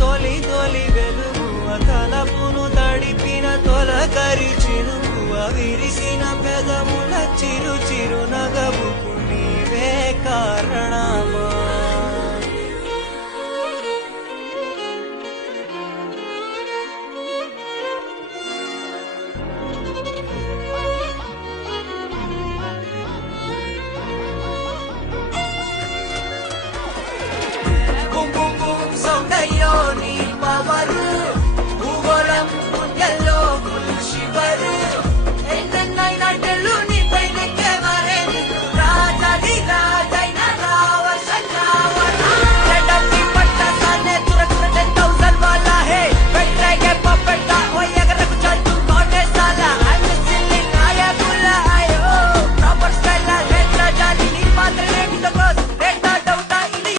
తొలి తొలి వెలుగువ తలపును తడిపిన తొలకరి చినుకువ విరిసిన పెదముల చిరు చిరు నగవుకు నీవే కారణమా